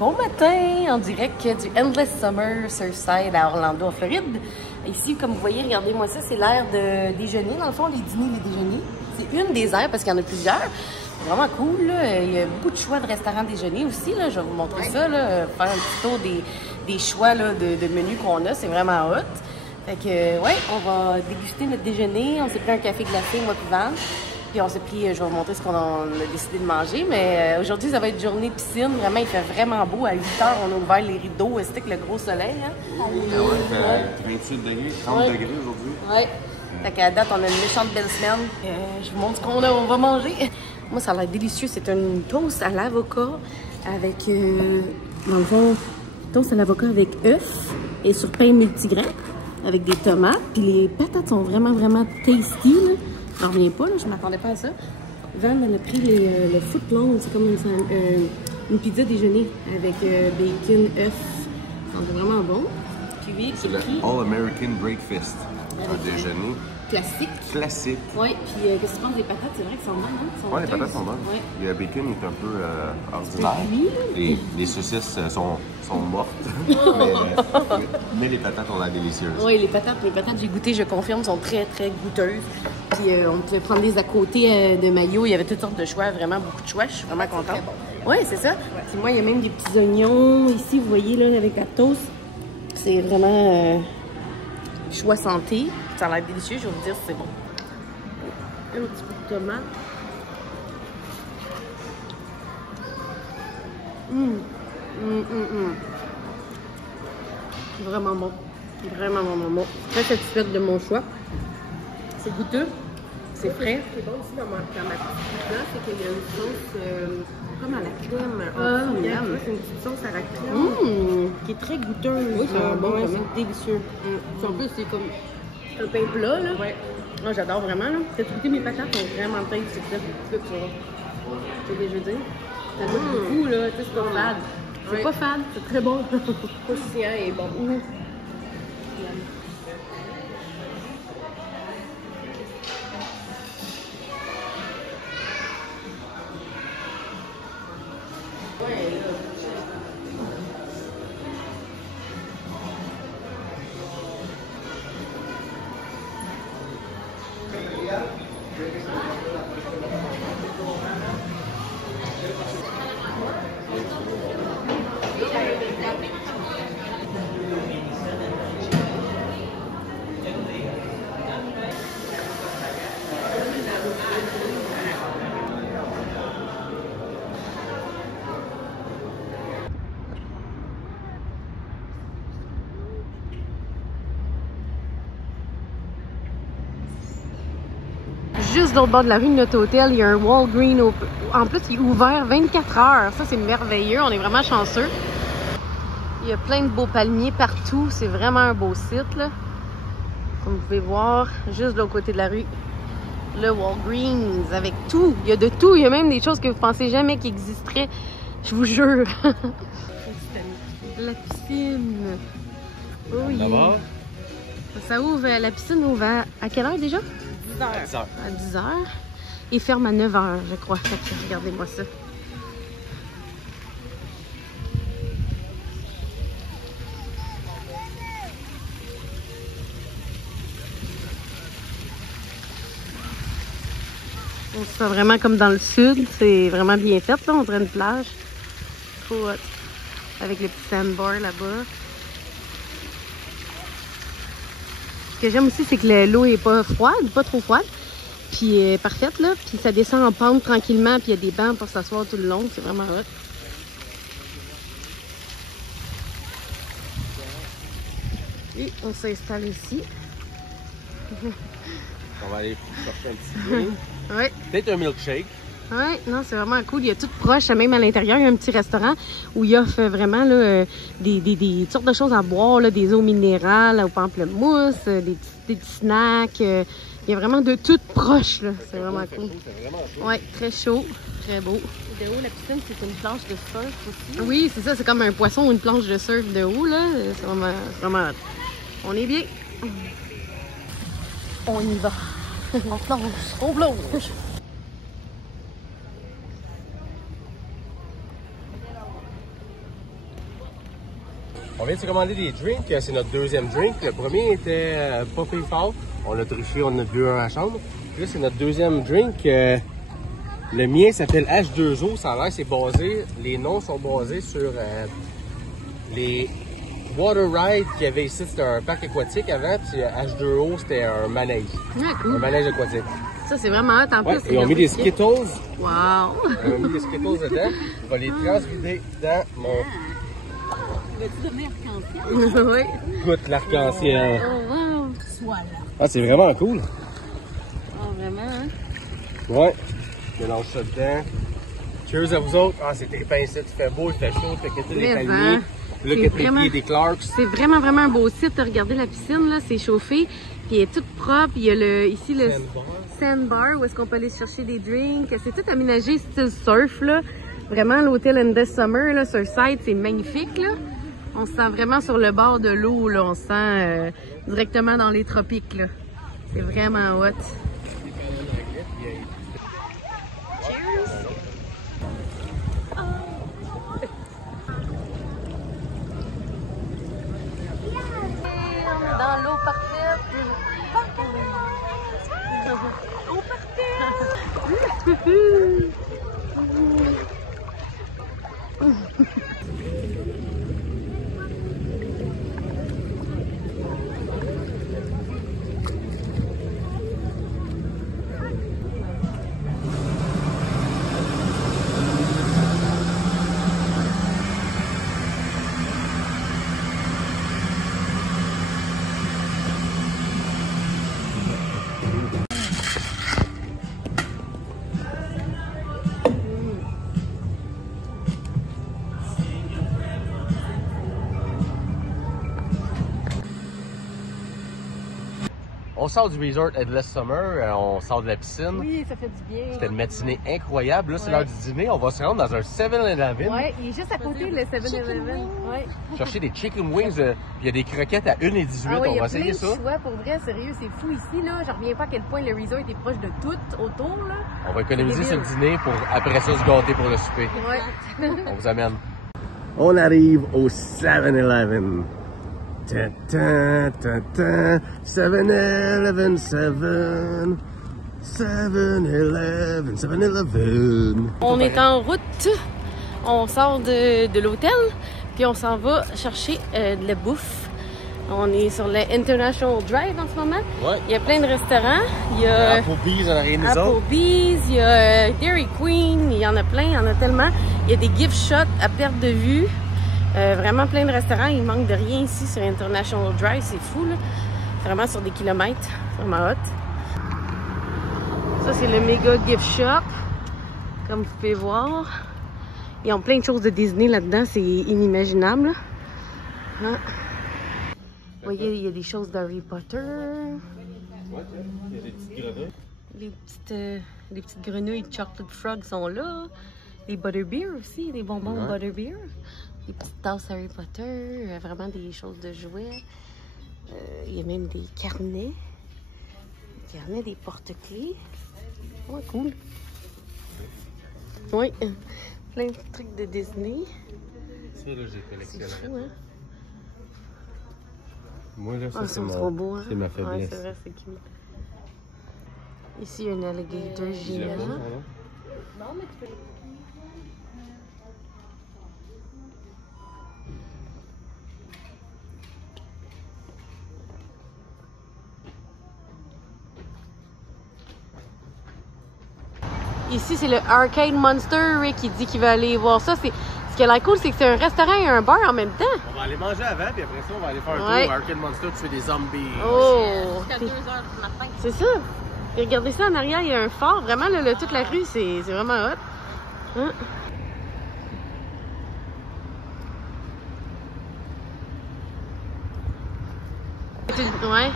Bon matin, en direct du Endless Summer Surfside à Orlando, en Floride. Ici, comme vous voyez, regardez-moi ça, c'est l'aire de déjeuner. Dans le fond, les dîners, les déjeuners. C'est une des aires parce qu'il y en a plusieurs. C'est vraiment cool, là. Il y a beaucoup de choix de restaurants déjeuner aussi, là. Je vais vous montrer ça, là. Faire un petit tour des choix là, de menus qu'on a. C'est vraiment hot. Fait que, ouais, on va déguster notre déjeuner. On s'est pris un café glacé, moi puis Van. Puis on s'est pris, je vais vous montrer ce qu'on a décidé de manger, mais aujourd'hui, ça va être journée piscine. Vraiment, il fait vraiment beau. À 8 h, on a ouvert les rideaux. C'était que le gros soleil, hein? Ah ouais, il fait 28 degrés, 30 degrés aujourd'hui. Ouais. Fait qu'à date, on a une méchante belle semaine. Je vous montre ce qu'on on va manger. Moi, ça a l'air délicieux. C'est une toast à l'avocat avec, dans le fond, toast à l'avocat avec œufs et sur pain multigrain avec des tomates. Puis les patates sont vraiment, vraiment tasty, là. J'en reviens pas, là, je m'attendais pas à ça. Van, elle a pris le footlong, c'est comme une pizza déjeuner avec bacon, œufs. Ça sent vraiment bon. Puis c'est le All-American Breakfast. Un déjeuner classique. Classique. Oui, puis qu'est-ce que tu penses des patates? C'est vrai qu'elles sont bonnes, hein? Oui, les patates sont bonnes. Ouais. Le bacon est un peu ordinaire. Les saucisses sont mortes. mais les patates ont l'air délicieuses. Oui, les patates, j'ai goûté, je confirme, sont très, très goûteuses. Puis on pouvait prendre des à côté de mayo. Il y avait toutes sortes de choix, vraiment beaucoup de choix. Je suis vraiment contente. Bon. Oui, c'est ça. Puis moi, il y a même des petits oignons ici, vous voyez, là, avec la toast. C'est vraiment choix santé. Ça a l'air délicieux, je vais vous dire, c'est bon. Un petit peu de tomate. Vraiment bon. Vraiment, vraiment bon. Très satisfaite de mon choix. C'est goûteux. C'est frais. Ce qui est bon aussi dans ma petite pizza, c'est qu'il y a une sauce comme à la crème. C'est une petite sauce à la crème qui est très goûteuse. Oui, c'est bon, c'est délicieux. En plus, c'est comme un pain plat, là. Ouais. Moi, j'adore vraiment, là. T'as goûté mes patates, sont vraiment têtes, c'est ça. C'est déjà dit. Ça goûte beaucoup, là. Tu sais, c'est pas fade. C'est pas fade, c'est très bon. Croustillant et bon. Juste de l'autre bord de la rue de notre hôtel, il y a un Walgreens. En plus, il est ouvert 24 heures. Ça, c'est merveilleux. On est vraiment chanceux. Il y a plein de beaux palmiers partout. C'est vraiment un beau site, là. Comme vous pouvez voir, juste de l'autre côté de la rue, le Walgreens avec tout. Il y a de tout. Il y a même des choses que vous pensez jamais qui existeraient. Je vous jure. La piscine. Oh, yeah. Ça ouvre, la piscine ouvre à quelle heure déjà? 10 heures. À 10 heures. Et ferme à 9 h, je crois. Regardez-moi ça. On se sent vraiment comme dans le sud. C'est vraiment bien fait, là. On dirait une plage. Trop hot. Avec les petits sandbars là-bas. Ce que j'aime aussi, c'est que l'eau est pas froide, pas trop froide. Puis elle est parfaite, là. Puis ça descend en pente tranquillement. Puis il y a des bancs pour s'asseoir tout le long. C'est vraiment hot. Et on s'installe ici. On va aller chercher un petit drink. Ouais. Peut-être un milkshake. Oui, non, c'est vraiment cool. Il y a tout proche, même à l'intérieur, il y a un petit restaurant où il offre vraiment là, des sortes de choses à boire, là, des eaux minérales au pamplemousse, des petits snacks. Il y a vraiment de tout proche, là. C'est vraiment cool. Oui, très chaud, très beau. De haut, la piscine, c'est une planche de surf aussi. Oui, c'est ça, c'est comme un poisson ou une planche de surf de haut, là. C'est vraiment hot. On est bien. On y va. On plonge, on plonge. On vient de se commander des drinks, c'est notre deuxième drink. Le premier était pas pire fort. On a triché, on a bu un à la chambre. Puis là, c'est notre deuxième drink. Le mien s'appelle H2O. Ça a l'air, c'est basé, les noms sont basés sur les Water Ride qu'il y avait ici. C'était un parc aquatique avant, puis H2O, c'était un manège. Ah, cool. Un manège aquatique. Ça, c'est vraiment hot. En Ouais, plus, et on met des Skittles. Wow! On a mis des Skittles dedans. On va les transvider dans mon... Veux-tu devenir arc-en-ciel? Oui. Goûte l'arc-en-ciel. Oh, wow! Soit là. Ah, c'est vraiment cool. Oh, vraiment, hein? Ouais. Mélange ça dedans. Cheers à vous autres. Ah, c'est tes pincettes, il fait beau, il fait chaud, il fait quitter les Mais palmiers. hein, Là, c'est que vraiment- des Clarks. C'est vraiment, vraiment un beau site. Regardez la piscine, là, c'est chauffé. Puis elle est toute propre. Il y a ici le sandbar où est-ce qu'on peut aller chercher des drinks. C'est tout aménagé style surf, là. Vraiment, l'hôtel Endless Summer, là, sur site, c'est magnifique, là. On se sent vraiment sur le bord de l'eau, là. On se sent directement dans les tropiques, là. C'est vraiment hot. Dans l'eau parfaite. Eau On sort du resort Endless Summer, on sort de la piscine. Oui, ça fait du bien. C'était une matinée incroyable. Là, c'est Ouais. l'heure du dîner. On va se rendre dans un 7-Eleven. Ouais, il est juste à côté, le 7-Eleven. Ouais. Chercher des chicken wings. Puis il y a des croquettes à 1,18. Ah ouais, il On y va a plein essayer de ça. choix, pour vrai, sérieux, c'est fou ici, là. Je reviens pas à quel point le resort est proche de tout autour, là. On va économiser C'est sur le débile. dîner pour après ça se gâter pour le souper. Ouais. On vous amène. On arrive au 7-Eleven. Ta ta ta ta 7-Eleven 7-Eleven 7-Eleven. On est en route. On sort de l'hôtel, puis on s'en va chercher de la bouffe. On est sur le International Drive en ce moment. Ouais. Il y a plein de restaurants. Il y a Applebee's, on a rien nous autres. Applebee's, il y a Dairy Queen, il y en a plein, il y en a tellement. Il y a des gift shops à perte de vue. Vraiment plein de restaurants. Il manque de rien ici sur International Drive. C'est fou, là. Vraiment sur des kilomètres. Vraiment hot. Ça, c'est le méga gift shop. Comme vous pouvez voir. Ils ont plein de choses de Disney là-dedans. C'est inimaginable. Hein? Vous voyez, il y a des choses d'Harry Potter. Ouais, il y a des petites grenouilles. Les petites grenouilles Chocolate Frog sont là. Les Butterbeer aussi, les bonbons Ouais. Butterbeer. Les petites tasses Harry Potter, vraiment des choses de jouets. Il y a même des carnets. Des carnets, des porte-clés. Ouais, cool. Oui, plein de trucs de Disney. Ça, là, j'ai C'est collectionné. fou, hein? Moi, là, ça, Ah, c'est c'est trop beau, hein? c'est ma Ouais, faiblesse. c'est vrai, c'est cute. Ici, il y a un alligator Je l'ai pas, géant. pardon. Non, mais tu peux... Ici, c'est le Arcade Monster. Rick, il dit qu'il va aller voir ça. Ce qui a l'air cool, c'est que c'est un restaurant et un bar en même temps. On va aller manger avant, puis après ça, on va aller faire un Ouais. tour au Arcade Monster, tu fais des zombies. Oh! Jusqu'à 2 heures du matin. C'est ça. Et regardez ça en arrière, il y a un phare. Vraiment, là, toute la rue, c'est vraiment hot. Hein? Ouais.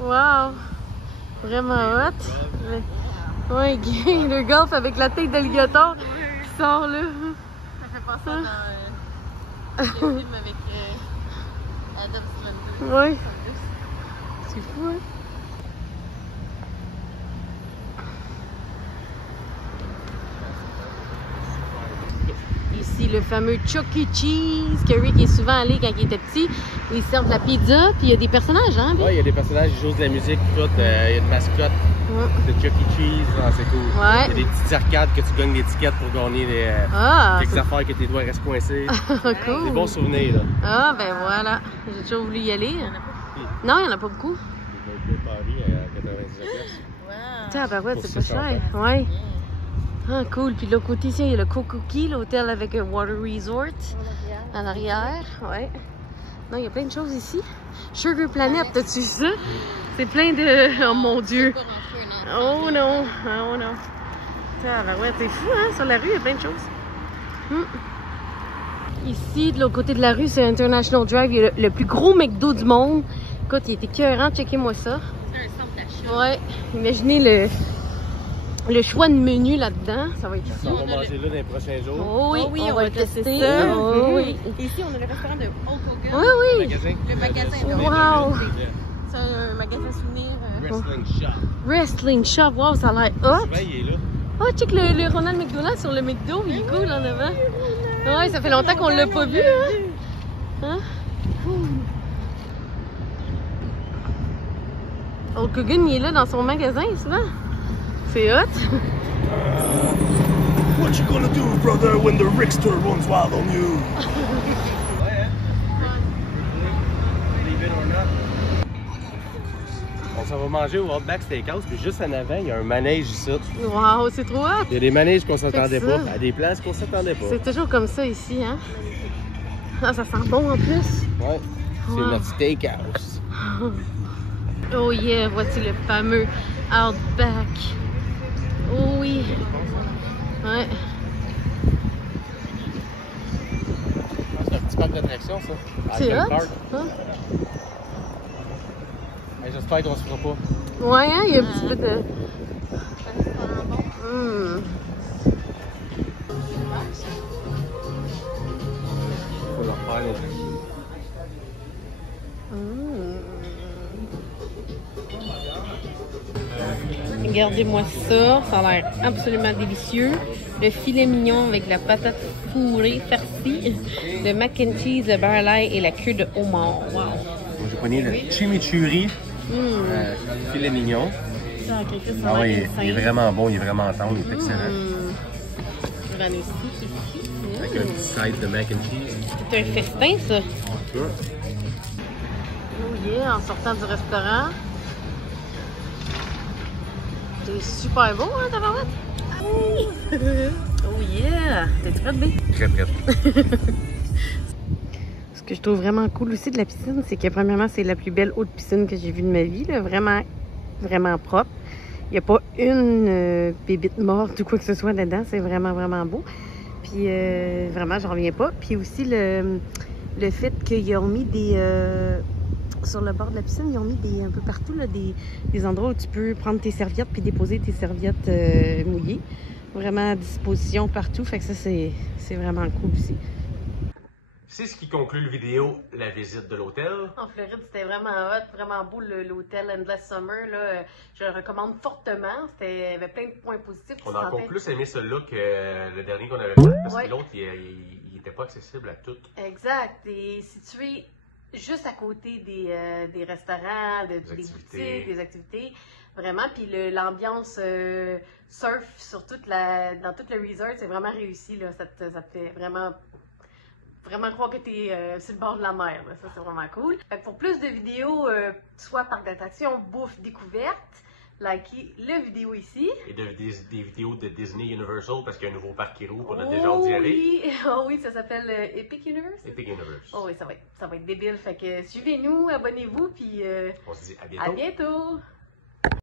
Wow! Vraiment hot. Ouais, le golf avec la tête d'alligator qui sort là. Ça fait penser dans le film avec Adam Sandler. Ouais. C'est fou, hein? ici le fameux Chuck E. Cheese que Rick est souvent allé quand il était petit, où ils servent de la pizza, puis il y a des personnages, hein? Ouais, il y a des personnages, ils jouent de la musique, tout. Il y a une mascotte de Chuck E. Cheese, c'est cool. Ouais. Il y a des petites arcades que tu gagnes des tickets pour gagner quelques affaires que tes doigts restent coincés. Cool. Des bons souvenirs, là. Ah, ben voilà. J'ai toujours voulu y aller. Non, il n'y en a pas beaucoup. Le Paris à 99$. Ah, ben ouais, c'est pas cher. Ouais. Ah, cool. Puis de l'autre côté, ici, il y a le Kokuki, l'hôtel avec un water resort en arrière. Ouais. Non, il y a plein de choses ici. Sugar Planet, t'as-tu vu ça? C'est plein de... Oh mon Dieu! Oh non! Oh non! Ah, ben ouais, c'est fou, hein? Sur la rue, il y a plein de choses. Ici, de l'autre côté de la rue, c'est International Drive. Il y a le plus gros McDo du monde. Écoute, il était écœurant. Checkez-moi ça. C'est un centre d'achat. Ouais. Imaginez le choix de menu là-dedans. Ça va être fou. On va manger là dans les prochains jours. Oh oui, oui, on va tester ça. ça. Oh oui. Et ici, on a le restaurant de Hulk Hogan. Oui, Le oui. magasin. Le magasin. Wow. C'est un magasin souvenir. Wrestling Shop. Wrestling Shop. Wow, ça a l'air hot. Souvent, il est là. Oh, check le Ronald McDonald sur le McDo. Il est cool en avant. Ouais, ça fait longtemps qu'on l'a pas vu, hein? Hulk Hogan, il est là dans son magasin, souvent. C'est hot. What you gonna do, brother, when the Rickster runs wild on you? Ouais, hein? Believe it or not. On s'en va manger au Outback Steakhouse, puis juste en avant, il y a un manège ici. Wow, c'est trop hot. Il y a des manèges qu'on s'attendait C'est pas, ça. à des places qu'on s'attendait pas. C'est toujours comme ça ici, hein? Ah, ça sent bon en plus. Ouais, c'est Wow. notre steakhouse. Oh yeah, voici le fameux Outback. Oh oui. Ouais. C'est un petit parc d'attractions, ça. C'est Hyde hot. Park. Hein? Hey, j'espère qu'on se fera pas. Ouais, hein? Il y a un petit peu de... Faut leur faire les... Regardez-moi ça, ça a l'air absolument délicieux. Le filet mignon avec la patate fourrée farcie, le mac and cheese, le beurre à l'ail et la queue de homard. Wow! Moi, j'ai pris le chimichurri, filet mignon. Ça, quelque chose, Ah ouais, il est vraiment bon, il est vraiment tendre, il est excellent. J'en ai aussi ici. Avec un petit side de mac and cheese. C'est un festin, ça. Sure. Oh yeah, en sortant du restaurant. C'est super beau, hein, tabarouette? Oh yeah! T'es prête, B? Très prête. Ce que je trouve vraiment cool aussi de la piscine, c'est que premièrement, c'est la plus belle eau de piscine que j'ai vue de ma vie. Là. Vraiment, vraiment propre. Il n'y a pas une bébite morte ou quoi que ce soit dedans. C'est vraiment, vraiment beau. Puis vraiment, j'en reviens pas. Puis aussi, le fait qu'ils ont mis des... sur le bord de la piscine, ils ont mis un peu partout là, des endroits où tu peux prendre tes serviettes puis déposer tes serviettes mouillées. Vraiment à disposition partout. Fait que ça, c'est vraiment cool aussi. C'est ce qui conclut la vidéo, la visite de l'hôtel. En Floride, c'était vraiment hot, vraiment beau l'hôtel Endless Summer. Là, je le recommande fortement. Il y avait plein de points positifs. On a encore plus aimé celui-là que le dernier qu'on avait fait, parce que l'autre, il n'était pas accessible à tout. Exact. Et situé juste à côté des restaurants, des boutiques, des activités. Vraiment. Puis l'ambiance surf sur dans tout le resort, c'est vraiment réussi. Là. Ça te fait vraiment croire que tu es sur le bord de la mer. Là. Ça, c'est vraiment cool. Fait que pour plus de vidéos, soit parc d'attractions, bouffe, découverte, likez la vidéo ici. Et des vidéos de Disney Universal, parce qu'il y a un nouveau parc qui roule, on a déjà hâte d'y aller. Oui. Oh oui, ça s'appelle Epic Universe. Epic Universe. Oh oui, ça va être débile. Fait que suivez-nous, abonnez-vous, puis On se dit à bientôt. à bientôt.